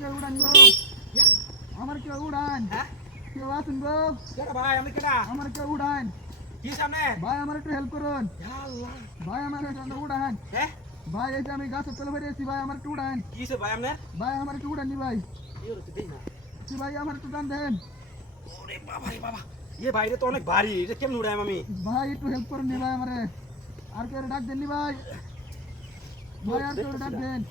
কেউ উড়ান গো, আমার কেউ উড়ান, কেউ আসুন গো, ভাই আমি কেডা আমার কেউ উড়ান কি সামনে ভাই, আমার একটু হেল্প করুন ভাই, আমার একটু উড়ান হ্যাঁ ভাই, এই যে আমি গাছের তলে বেরিয়েছি ভাই, আমার একটু উড়ান কি হইছে ভাই আপনার ভাই, আমার একটু উড়ানি ভাই, কি হইছে দেই না কি ভাই আমার একটু টান দেন ওরে বাবা রে বাবা ভাইরে তো অনেক ভারী এটা কেমন উড়াইম আমি ভাই, একটু হেল্প করুন নি ভাই আমারে, আর কেউ ডাক দেন নি ভাই, ভাই আর কেউ ডাক দেন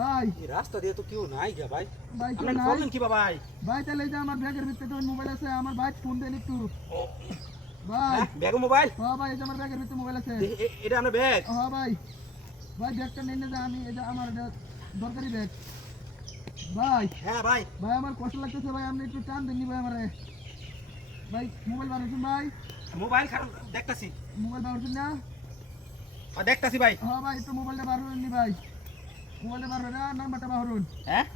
ভাই, এই রাস্তা দিয়ে তো কেউ নাই গা ভাই ভাই কেউ আপনি নাই বললেন কি ভাই ভাই, তাহলে এই যে আমার ব্যাগের ভিতরে মোবাইল আছে, আমার ভাই ফোন দেন একটু ভাই, ব্যাগ মোবাইল হ্যাঁ ভাই, এই যে আমার ব্যাগের ভিতরে মোবাইল আছে, এটা আপনার ব্যাগ হ্যাঁ ভাই, ভাই ব্যাগটা নিয়ে যে আমি, এই যে আমার এটা দরকারি ব্যাগ ভাই, হ্যাঁ ভাই ভাই আমার কষ্ট লাগতেছে ভাই, আপনি একটু টান দেননি ভাই আমারে, ভাই মোবাইল বার হচ্ছেন ভাই, মোবাইল খারাপ দেখতাছি মোবাইল বার হচ্ছেন না, দেখতাছি ভাই হ্যাঁ ভাই একটু মোবাইলটা বার হলেন নি ভাই, মোবাইলটা বার হলে নাম্বারটা বার হরুন, হ্যাঁ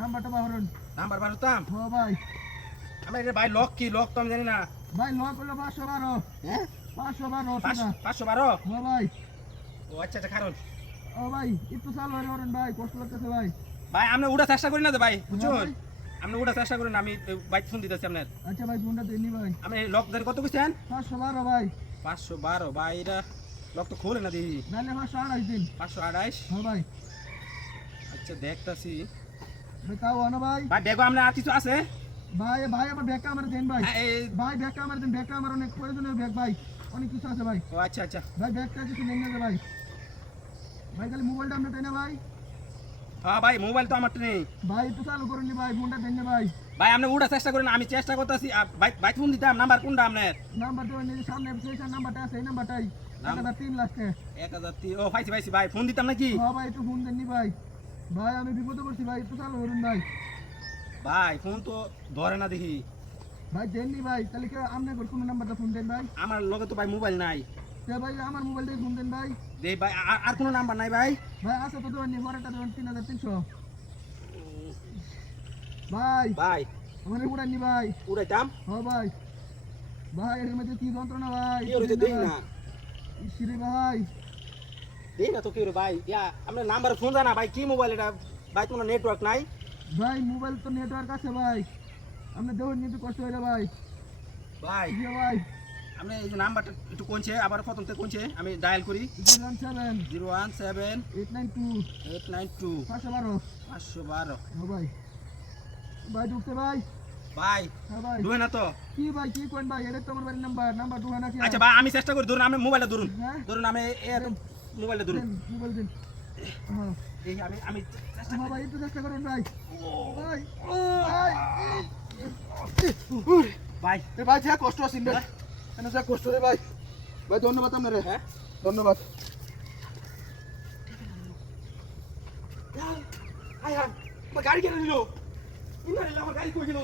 নাম্বারটা বার হরুন, নাম্বার বারোতাম হ্যাঁ ভাই, আমার এটা ভাই লক কি লক তো আমি জানি না ভাই লক হলো 512, হ্যাঁ 512 512 হ্যাঁ ভাই, ও আচ্ছা আচ্ছা কারণ ও ভাই একটু চাল হয়ে হরুন ভাই, কষ্ট লাগতেছে ভাই, ভাই আপনি উড়া চেষ্টা করি না তো ভাই বুঝুন ভাই। আপনি উড়া চেষ্টা করেন আমি বাইক ফোন দিতেছি আপনার আচ্ছা ভাই ফোনটা দেননি ভাই, আপনি লক ধরে কত কইছেন 512 ভাই, 512 ভাই এটা লক তো খোলে না দেখি নাহলে 528 দিন, 528 হ্যাঁ ভাই, আচ্ছা দেখতাছি ভাই তাও আনো ভাই, ভাই ব্যাগ আপনার আর কিছু আছে ভাই ভাই আমার ব্যাগটা আমার দেন ভাই, হ্যাঁ, এই ভাই ব্যাগটা আমার দেন, ব্যাগটা আমার অনেক প্রয়োজনীয় ব্যাগ ভাই, অনেক কিছু আছে ভাই, ও আচ্ছা আচ্ছা ভাই ব্যাগটা কিছু নেই না ভাই, ভাই খালি মোবাইলটা আপনি দেন না ভাই, হ্যাঁ ভাই মোবাইল তো আমার তো নেই ভাই একটু চালু করুন নি ভাই, ফোনটা দেন না ভাই, ভাই আপনি উড়া চেষ্টা করেন আমি চেষ্টা করতেছি বাইক ফোন দিতাম নাম্বার কোনটা আপনার নাম্বার দেবেন এই যে সামনে সেই নাম্বারটা আছে, এই নাম্বারটাই 1003 লাস্টে, 1003 ও পাইছি পাইছি ভাই ফোন দিতাম নাকি হ্যাঁ ভাই একটু ফোন দেন নি ভাই, ভাই আমি বিপদে পড়ছি ভাই, একটু চালু করুন ভাই, ভাই ফোন তো ধরে না দেখি ভাই দেন নি ভাই, তাহলে কি আপনি কোনো নাম্বারটা ফোন দেন ভাই, আমার লগে তো ভাই মোবাইল নাই তে ভাই আমার মোবাইল দিয়ে ফোন দেন ভাই, দে ভাই আর কোনো নাম্বার নাই ভাই ভাই আছে তো দেবেন নি, পরেরটা দেবেন 3300 ভাই, ভাই আমার উড়ান নি ভাই, উড়াইতাম হ্যাঁ ভাই, ভাই এর মধ্যে কি যন্ত্রণা ভাই, কি হইছে দেই না ইসিরে ভাই, দেই না তো কি রে ভাই আপনার নাম্বার ফোন জানা ভাই কি মোবাইল এটা ভাই কোনো নেটওয়ার্ক নাই ভাই মোবাইল তো নেটওয়ার্ক আছে ভাই, আপনি দেবেন নি, একটু কষ্ট হয়ে ভাই, ভাই ইয়ে ভাই আপনি এই যে নাম্বারটা একটু কোনছে আবার প্রথম থেকে কোনছে আমি ডায়াল করি 017 017 892 892 512, 512 হ্যাঁ ভাই, ভাই ঢুকছে ভাই, ভাই হ্যাঁ ভাই, দুই না তো কি ভাই কি কোন ভাই, এটা তো আমার বাড়ির নাম্বার ঢুকা নাকি, আচ্ছা ভাই আমি চেষ্টা করি ধরুন আপনি মোবাইলটা ধরুন হ্যাঁ ধরুন আমি মোবাইলটা ধরুন দেন, মোবাইল দিন, হ্যাঁ এই আমি চেষ্টা হ্যাঁ ভাই একটু চেষ্টা করুন ভাই, ভাই ভাই এ ভাই যা কষ্ট আছে রে, এনে যা কষ্ট রে ভাই, ভাই ধন্যবাদ আপনারে, হ্যাঁ ধন্যবাদ, আয় আমার গাড়ি কেন নিল ইন্না আমার গাড়ি কই গেল